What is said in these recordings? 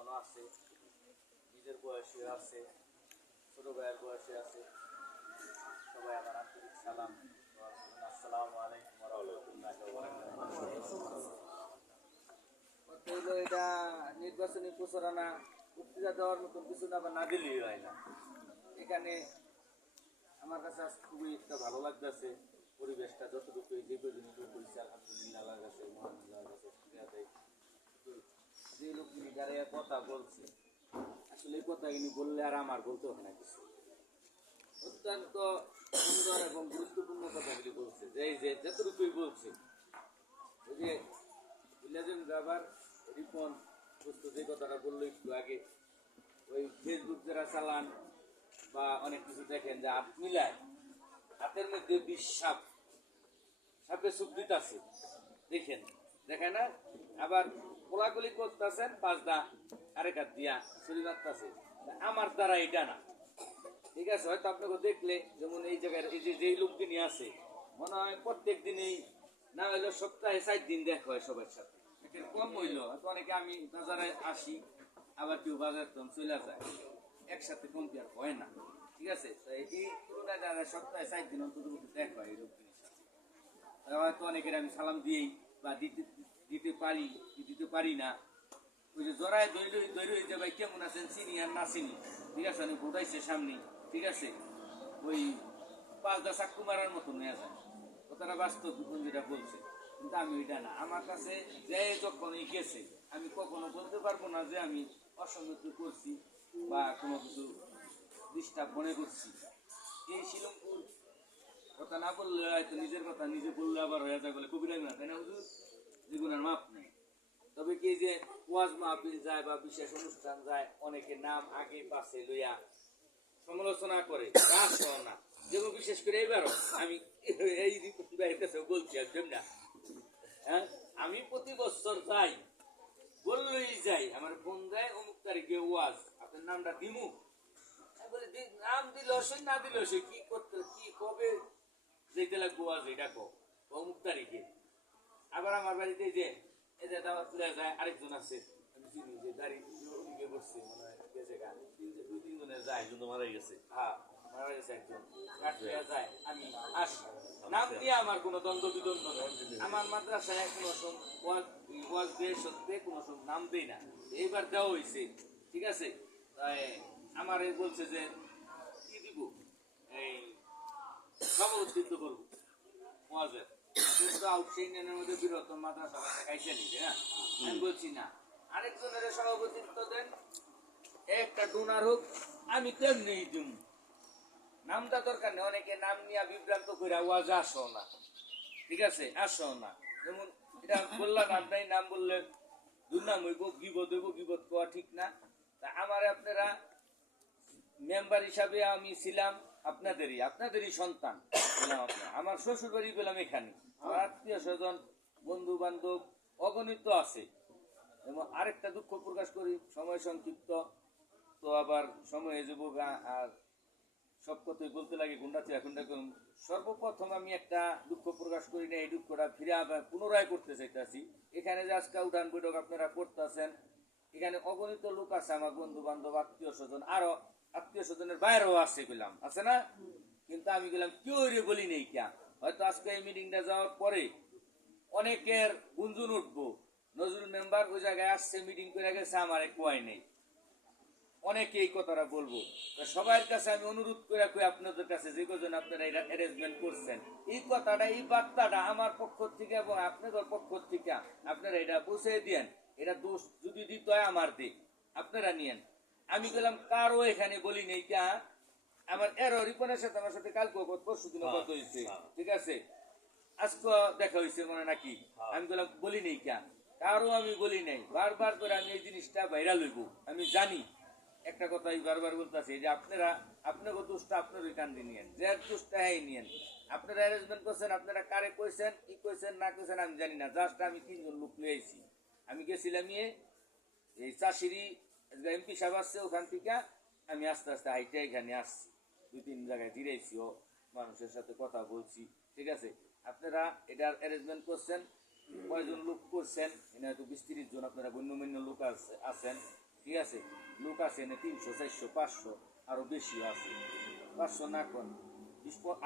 এখনো আছে, নিজের বয়সে আছে, ছোট ভাইয়ের বয়সে আছে। সবাই আমার আন্তরিক সালাম। আসসালামু আলাইকুম ওয়া রাহমাতুল্লাহি ওয়া বারাকাতুহু। এটা নির্বাচনী প্রচারণা বক্তৃতা দেওয়ার মতন কিছু না দিলেই হয় না। এখানে আমার কাছে আজ খুবই একটা ভালো লাগতেছে। পরিবেশটা যতটুকু যে প্রয়োজনীয় করেছে আলহামদুলিল্লাহ আল্লাহর কাছে, মহান আল্লাহর কাছে শুকরিয়া দেয়। যে লোকগুলি দাঁড়িয়ে কথা বলছে, আসলে এই কথাগুলি বললে আর আমার বলতে হবে না কিছু। অত্যন্ত সুন্দর এবং গুরুত্বপূর্ণ কথাগুলি বলছে, যে যতটুকুই বলছে। ওই যে ইলাজুল গাবার রিপন বস্তু যে কথাটা বললো একটু আগে, ওই ফেসবুক যারা চালান বা অনেক কিছু দেখেন যে হাত মিলায়, হাতের মধ্যে সাপ, সাপে সুবিধা আছে দেখেন, দেখে না? আবার কোলাগুলি করতেছেন পাঁচটা আরেক হাত দিয়া শরীর মারতেছে। আমার দ্বারা এটা না, ঠিক আছে? হয়তো আপনাকে দেখলে যেমন এই জায়গায় এই যে যেই লোককে নিয়ে আসে, মনে হয় প্রত্যেক দিনই না হইলো সপ্তাহে 4 দিন দেখা হয় সবার সাথে। কম হইলো হয়তো, অনেকে আমি বাজারে আসি, আবার কেউ বাজার তো চলে যায়, একসাথে কম্পেয়ার হয় না, ঠিক আছে? এই তুলনায় যারা সপ্তাহে 4 দিন অন্তত দেখা হয় এই লোকগুলির সাথে, হয়তো অনেকের আমি সালাম দিই বা দিতে পারি না। ওই যে জড়ায় দৈর যে ভাই কেমন আছেন, চিনি আর না চিনি, ঠিক আছে? অনেক বোধাইছে সামনে, ঠিক আছে? ওই 5-10 চাক্কু মারার মতো নিয়ে যায়, কথাটা বাস্তব যেটা বলছে। কিন্তু আমি ওইটা না, আমার কাছে যে যখন গেছে আমি কখনো বলতে পারবো না যে আমি অসম্মতি করছি বা কোনো কিছু ডিস্টার্ব মনে করছি। এই শিলংপুর কথা না বললে হয়তো নিজের কথা নিজে বললে আবার হয়ে যায় বলে কবিরাজ না, তাই না হুজুর? যেগুলোর মাপ নেই। তবে কি যে ওয়াজ মাহফিল যায় বা বিশেষ অনুষ্ঠান যায়, অনেকে নাম আগে পাশে লইয়া সমালোচনা করে, না। যেমন বিশেষ করে এবারও আমি এই ভাইয়ের কাছেও বলছি একদম না, হ্যাঁ, আমি প্রতি বছর যাই, বললেই যাই, আমার ফোন দেয় অমুক তারিখে ওয়াজ, আপনার নামটা দিমু। নাম দিল সে, না দিল সে, কি করতে, কি কবে যেতে লাগবো ওয়াজ, এটা অমুক তারিখে। আবার আমার বাড়িতে যে এদের দাওয়াত তুলে যায় আরেকজন আছে, আমি চিনি, যে গাড়ি ওদিকে বসছে, মনে হয় গেছে গা, 2-3 জনের যায়, কিন্তু মারা গেছে। হ্যাঁ, মারা গেছে একজন, কাটতে যায়, আমি আসি। নাম দিয়ে আমার কোনো দ্বন্দ্ব বিদ্বন্দ্ব নেই। আমার মাদ্রাসায় কোনো ওয়াজ দিয়ে সত্যি কোনো নাম দেই না, এইবার দেওয়া হয়েছে, ঠিক আছে? আমার বলছে যে কি দিব, এই সভাপতিত্ব করবো ওয়াজের। মধ্যে বৃহত্তম মাদ্রাসা খাইছে নি, তাই না? আমি বলছি না, আরেকজনের সভাপতিত্ব দেন, একটা ডোনার হোক, আমি তেমনি দিব, নামটা দরকার নেই। অনেকে নাম নিয়ে বিভ্রান্ত করে ওয়াজে আসো না, ঠিক আছে? আসো না, যেমন এটা বললাম, আপনার নাম বললে দুর্নাম হইব, গিবত হইব, গিবত কোয়া ঠিক না। তা আমার আপনারা মেম্বার হিসাবে আমি ছিলাম আপনাদেরই সন্তান, আমার শ্বশুর বাড়ি পেলাম এখানে, আমার আত্মীয় স্বজন বন্ধু বান্ধব অগণিত আছে। এবং আরেকটা দুঃখ প্রকাশ করি, সময় সংক্ষিপ্ত, তো আবার সময় যাব আর সব কথাই বলতে লাগে, গুন্ডাতে এখন দেখুন। সর্বপ্রথম আমি একটা দুঃখ প্রকাশ করি না, এই দুঃখটা ফিরে আবার পুনরায় করতে চাইতেছি। এখানে যে আজকে উঠান বৈঠক আপনারা করতেছেন, এখানে অগণিত লোক আছে, আমার বন্ধু বান্ধব আত্মীয় স্বজন, আরো আত্মীয় স্বজনের বাইরেও আছে, গেলাম আছে না? কিন্তু আমি গেলাম কেউ বলি নেই কে, হয়তো আজকে এই মিটিংটা যাওয়ার পরে অনেকের গুঞ্জন উঠবো, নজরুল মেম্বার ওই জায়গায় আসছে, মিটিং করে গেছে, আমার কোয়াই নেই, অনেকে এই কথাটা বলবো। সবার কাছে আমি অনুরোধ করে আপনাদের কাছে, যে কজন আপনারা এটা অ্যারেঞ্জমেন্ট করছেন, এই কথাটা, এই বার্তাটা আমার পক্ষ থেকে এবং আপনাদের পক্ষ থেকে আপনারা এটা পৌঁছে দিয়েন। এটা দোষ যদি দিতে হয় আমার দিক, আপনারা নিয়েন। আমি গেলাম কারো এখানে বলি নেই কে, আমার এরো রিপনের সাথে আমার সাথে কালকে পরশু দিন কথা হয়েছে, ঠিক আছে? আজকে দেখা হয়েছে মনে নাকি, আমি গেলাম বলি নেই কে, কারো আমি বলি নাই। বারবার করে আমি এই জিনিসটা ভাইরাল হইব, আমি জানি। একটা কথাই বারবার বলতেছি যে আপনারা আপনাকে দোষটা আপনার ওই কান্দি নিয়েন, যে দোষটা হ্যাঁ নিয়েন। আপনারা অ্যারেঞ্জমেন্ট করছেন, আপনারা কারে কইছেন, কি কইছেন না কইছেন আমি জানি না, জাস্ট আমি 3 জন লোক নিয়ে আইছি। আমি গেছিলাম এই চাষিরি এমপি সাহেব আসছে, ওখান থেকে আমি আস্তে আস্তে হাইটে এখানে আসছি, 2-3 জায়গায় জিরাইছি, ও মানুষের সাথে কথা বলছি, ঠিক আছে? আপনারা এটার অ্যারেঞ্জমেন্ট করছেন, কয়জন লোক করছেন, এখানে হয়তো 20-30 জন আপনারা গণ্যমান্য লোক আছেন, ঠিক আছে, লোক আছে এনে 300 400 500 আরো বেশিও আছে, 500 না কোন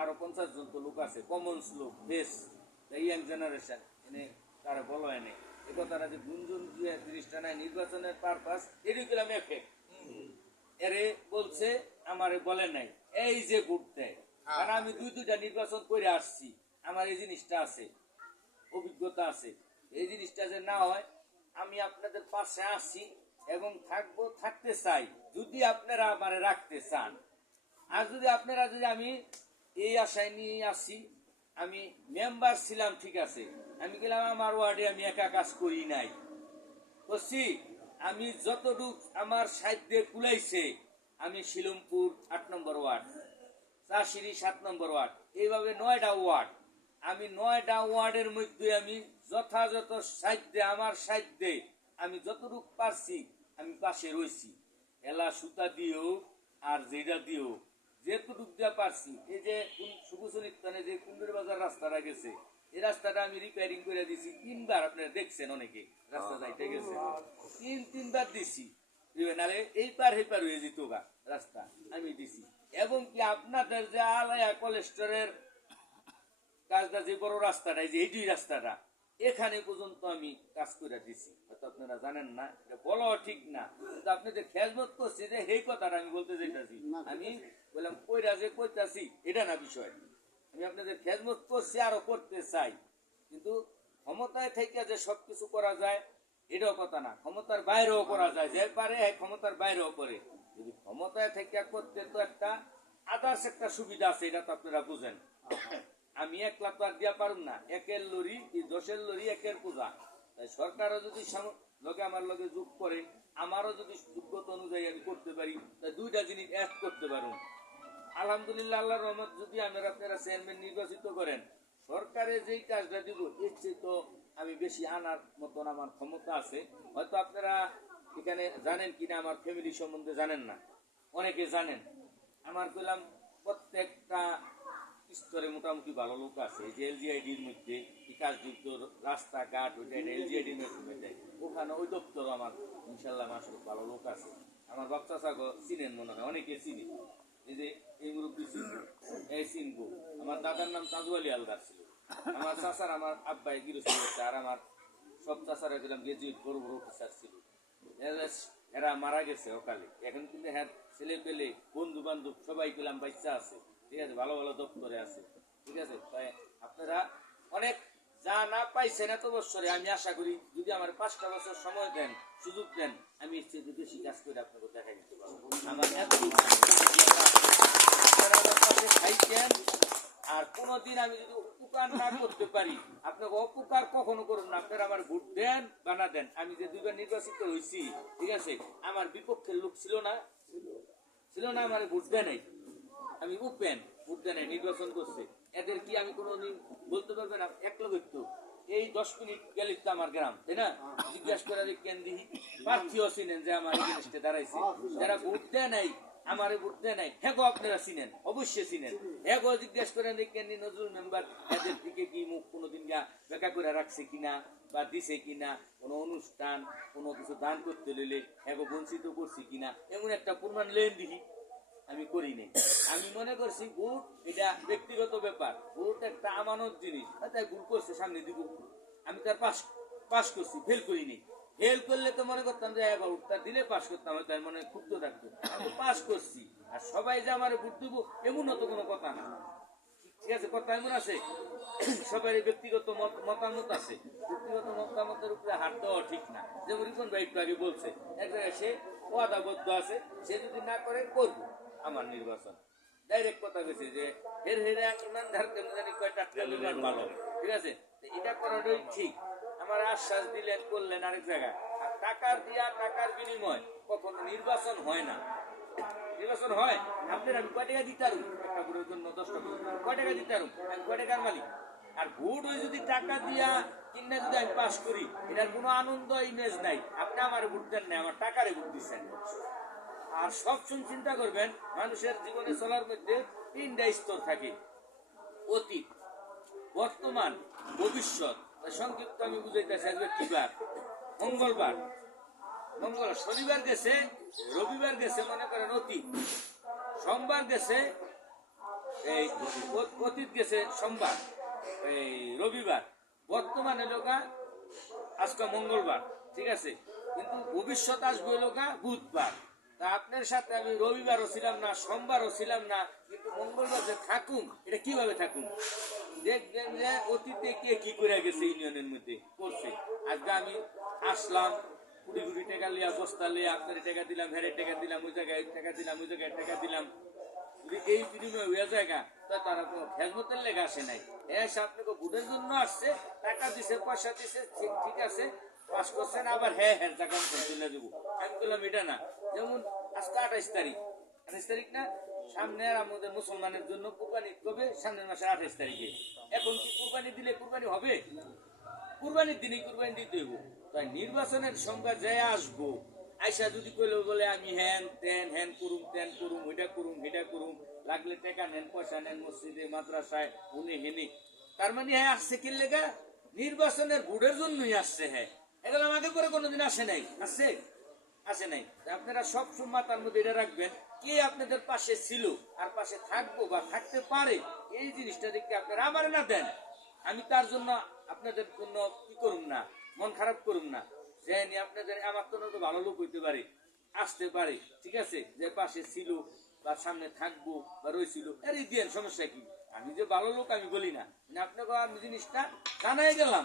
আরো 50 জন তো লোক আছে, কমনস লোক বেশ ইয়াং জেনারেশন এনে তারা বলো এনে এ কথাটা যে গুঞ্জন দিয়ে জিনিসটা নাই নির্বাচনের পারপাস এরিকুলাম এফেক্ট এরে বলছে আমারে বলে নাই এই যে ভোট দেয়, কারণ আমি দুইটা নির্বাচন করে আসছি, আমার এই জিনিসটা আছে, অভিজ্ঞতা আছে, এই জিনিসটা যে না হয় আমি আপনাদের পাশে আসি এবং থাকবো, থাকতে চাই যদি আপনারা আমারে রাখতে চান। আর যদি আপনারা যদি আমি এই আশায় নিয়ে আসি, আমি মেম্বার ছিলাম ঠিক আছে, আমি গেলাম আমার ওয়ার্ডে আমি একা কাজ করি নাই, করছি আমি যতটুকু আমার সাহিত্যে কুলাইছে, আমি শিলমপুর 8 নম্বর ওয়ার্ড, চাষিরি 7 নম্বর ওয়ার্ড, এইভাবে 9টা ওয়ার্ড, আমি 9টা ওয়ার্ডের মধ্যে আমি যথাযথ সাহিত্যে আমার সাহিত্যে আমি যতটুকু পারছি আমি পাশে রয়েছি, এলা সুতা দিয়েও আর যেটা দিয়েও যেটুকু দিয়ে পারছি। এই যে সুকুচনিত্তানে যে কুন্ডুর বাজার রাস্তাটা গেছে, এই রাস্তাটা আমি রিপেয়ারিং করে দিছি 3বার, আপনারা দেখছেন অনেকে রাস্তা যাইতে গেছে 3বার দিছি, নাহলে এই পার হয়ে যেত গা রাস্তা আমি দিছি। এবং কি আপনাদের যে আলায়া কোলেস্টরের কাজটা যে বড় রাস্তাটা, যে এই দুই রাস্তাটা এখানে পর্যন্ত আমি কাজ করে দিছি, হয়তো আপনারা জানেন না, এটা বলা ঠিক না, কিন্তু আপনাদের খেজমত করছে যে এই কথাটা আমি বলতে চাইতেছি, আমি বললাম কইরা যে কইতাছি এটা না বিষয়, আমি আপনাদের খেজমত করছি আরো করতে চাই, কিন্তু ক্ষমতায় থেকে যে সবকিছু করা যায় এটাও কথা না, ক্ষমতার বাইরেও করা যায়, যে পারে ক্ষমতার বাইরেও করে, যদি ক্ষমতায় থেকে করতে তো একটা আদার্স একটা সুবিধা আছে, এটা তো আপনারা বুঝেন। আমি 1 লাখ টাকা দিয়া পারুম না, একের লরি 10-এর লরি একের পূজা, তাই সরকারও যদি লগে আমার লগে যোগ করে, আমারও যদি যোগ্যতা অনুযায়ী আমি করতে পারি, তাই দুইটা জিনিস এক করতে পারুন। আলহামদুলিল্লাহ, আল্লাহর রহমত, যদি আপনারা চেয়ারম্যান নির্বাচিত করেন, সরকারে যেই কাজটা দিব এর চেয়ে তো আমি বেশি আনার মতন আমার ক্ষমতা আছে। হয়তো আপনারা এখানে জানেন কিনা আমার ফ্যামিলি সম্বন্ধে জানেন না, অনেকে জানেন, আমার কইলাম প্রত্যেকটা স্তরে মোটামুটি ভালো লোক আছে, যে এলজিআইডির মধ্যে কাজযুক্ত রাস্তাঘাট ওইটা এলজিআইডির মধ্যে, ওখানে ওই দপ্তর আমার ইনশাল্লাহ মাসে ভালো লোক আছে। আমার বাচ্চা সাগর চিনেন মনে হয়, অনেকে চিনি, এই যে এই মুরব্বী চিনবো, এই চিনবো, আমার দাদার নাম তাজু আলী আলদার ছিল, আমার চাচার আমার আব্বাই গিরস্তি করছে, আর আমার সব চাচারা গেলাম গ্রাজুয়েট বড় বড় অফিসার ছিল, এরা মারা গেছে অকালে, এখন কিন্তু হ্যাঁ ছেলে পেলে বন্ধু বান্ধব সবাই গেলাম বাচ্চা আছে, ঠিক আছে, ভালো ভালো দপ্তরে আছে, ঠিক আছে। তাই আপনারা অনেক যা না পাইছেন এত বছরে, আমি আশা করি যদি আমার 5টা বছর সময় দেন, সুযোগ দেন, আমি এর চেয়ে বেশি কাজ করে আপনাকে দেখাই দিতে পারবো। আমার আপনারা আমার পাশে খাইছেন, আর কোনোদিন আমি যদি উপকার না করতে পারি, আপনাকে অপকার কখনো করুন না। আপনারা আমার ভোট দেন বা না দেন, আমি যে 2বার নির্বাচিত হয়েছি, ঠিক আছে, আমার বিপক্ষের লোক ছিল না, আমার ভোট দেয় নাই, আমি ওপেন ভোট দেয় নাই, নির্বাচন করছে, এদের কি আমি কোনোদিন বলতে পারবেন না এক লোক একটু এই 10 মিনিট গেলে তো আমার গ্রাম, তাই না, জিজ্ঞাসা করা যে কেন দিই প্রার্থীও চিনেন যে আমার এই জিনিসটা দাঁড়াইছে, যারা ভোট দেয় নাই আমারে ভোট দেয় নাই, হ্যাঁ আপনারা চিনেন, অবশ্যই চিনেন, হ্যাঁ জিজ্ঞেস করেন যে কেন নজরুল মেম্বার এদের দিকে কি মুখ কোনোদিন বেকা করে রাখছে কিনা বা দিছে কিনা, কোনো অনুষ্ঠান কোনো কিছু দান করতে লইলে হ্যাঁ বঞ্চিত করছি কিনা, এমন একটা প্রমাণ লেন দিই আমি করি নাই। আমি মনে করছি ভোট এটা ব্যক্তিগত ব্যাপার, ভোট একটা আমানত জিনিস, তাই ভুল করছে সামনে দিব, আমি তার পাস করছি, ফেল করিনি, ফেল করলে তো মনে করতাম যে এবার ভোটটা দিলে পাস করতাম, তার মনে ক্ষুব্ধ থাকতো, পাস করছি, আর সবাই যে আমার ভোট দিব এমনও তো কোনো কথা না, ঠিক আছে, কথা এমন আছে, সবাই ব্যক্তিগত মতামত আছে, ব্যক্তিগত মতামতের উপরে হাত দেওয়া ঠিক না। যেমন রিপন ভাই একটু আগে বলছে, এক জায়গায় সে ওয়াদাবদ্ধ আছে, সে যদি না করে করবো আমার নির্বাচন, ডাইরেক্ট কথা গেছে যে এর হেরা ইমানদার কেন জানি কয়টা নির্মাণ ভালো, ঠিক আছে, এটা করাটাই ঠিক। আমার আশ্বাস দিলেন, করলেন আরেক জায়গায়, আর টাকার দিয়া টাকার বিনিময় কখনো নির্বাচন হয় না, নির্বাচন হয় আপনার আমি কয় টাকা দিতে পারুন একটা ভোটের জন্য, 10টা ভোট কয় টাকা দিতে পারুন, আমি কয় টাকার মালিক, আর ভোট ওই যদি টাকা দিয়া কিনা যদি আমি পাস করি, এটার কোনো আনন্দ ইমেজ নাই, আপনি আমার ভোট দেন নাই, আমার টাকারে ভোট দিচ্ছেন। আর সবসময় চিন্তা করবেন, মানুষের জীবনে চলার মধ্যে 3টা স্তর থাকে, অতীত, বর্তমান, ভবিষ্যৎ। সংক্ষিপ্ত আমি বুঝাইতেছি, আজকে কি বার, মঙ্গলবার, মঙ্গল শনিবার গেছে, রবিবার গেছে মনে করেন অতীত, সোমবার গেছে এই অতীত গেছে সোমবার, এই রবিবার, বর্তমানে লোকা আজকে মঙ্গলবার, ঠিক আছে, কিন্তু ভবিষ্যৎ আসবে লোকা বুধবার। তা আপনার সাথে আমি রবিবারও ছিলাম না, সোমবারও ছিলাম না, কিন্তু মঙ্গলবার যে থাকুন, এটা কিভাবে থাকুন? দেখবেন যে অতীতে কে কি করে গেছে ইউনিয়নের মধ্যে করছে। আজকে আমি আসলাম, কুড়ি কুড়ি টাকা লিয়া, বস্তা লিয়া, আপনার টাকা দিলাম, হেরে টাকা দিলাম, ওই জায়গায় টাকা দিলাম, ওই জায়গায় টাকা দিলাম, যদি এই বিনিময় হয়ে জায়গা, তা তারা কোনো খেজমতের লেগে আসে নাই। এসে আপনাকে ভোটের জন্য আসছে, টাকা দিছে, পয়সা দিছে, ঠিক আছে, পাস করছেন, আবার হ্যাঁ হ্যাঁ টাকা চলে যাবো। আমি বললাম এটা না। যেমন আজকে 28 তারিখ, 28 তারিখ না, সামনে আর আমাদের মুসলমানের জন্য কুরবানি কবে? সামনের মাসের 28 তারিখে। এখন কি কুরবানি দিলে কুরবানি হবে? কুরবানির দিনই কুরবানি দিতে হইব। তাই নির্বাচনের সংখ্যা যে আসবো, আইসা যদি কইলো বলে আমি হ্যান তেন, হ্যান করুম তেন করুম, এটা করুম এটা করুম, লাগলে টাকা নেন, পয়সা নেন, মসজিদে মাদ্রাসায় উনি হেনি, তার মানে হ্যাঁ আসছে কি লেগা? নির্বাচনের ভোটের জন্যই আসছে। হ্যাঁ, এগুলো আমাদের করে কোনোদিন আসে নাই, আসছে? আসে নাই। আপনারা সব সময় মাথার মধ্যে এটা রাখবেন, কে আপনাদের পাশে ছিল আর পাশে থাকবো বা থাকতে পারে, এই জিনিসটা দেখে আপনারা আমার না দেন, আমি তার জন্য আপনাদের জন্য কি করুম না, মন খারাপ করুম না। যে আপনাদের আমার তো ভালো লোক হইতে পারে, আসতে পারে, ঠিক আছে, যে পাশে ছিল বা সামনে থাকবো বা রয়েছিল, এর দিয়ে সমস্যা কি? আমি যে ভালো লোক আমি বলি না, মানে আপনাকে আমি জিনিসটা জানাই গেলাম।